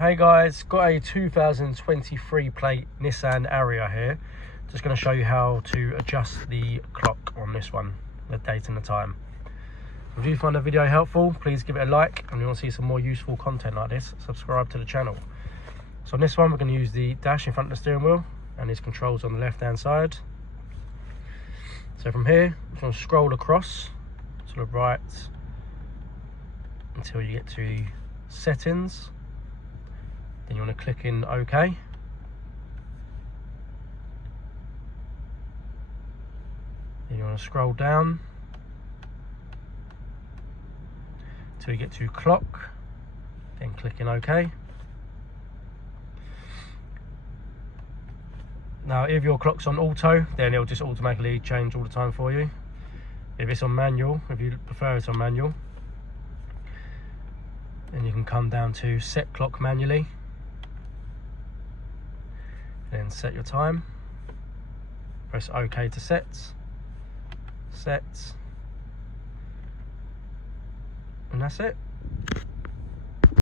Hey guys, got a 2023 plate Nissan Ariya here. Just going to show you how to adjust the clock on this one, the date and the time. If you find the video helpful, please give it a like, and if you want to see some more useful content like this, subscribe to the channel. So on this one, we're going to use the dash in front of the steering wheel, and these controls on the left hand side. So from here, we're going to scroll across to the right until you get to settings. Then you want to click in OK. Then you want to scroll down until you get to clock. Then click in OK. Now, if your clock's on auto, then it'll just automatically change all the time for you. If it's on manual, if you prefer it on manual, then you can come down to set clock manually. Then set your time. Press OK to set. And that's it.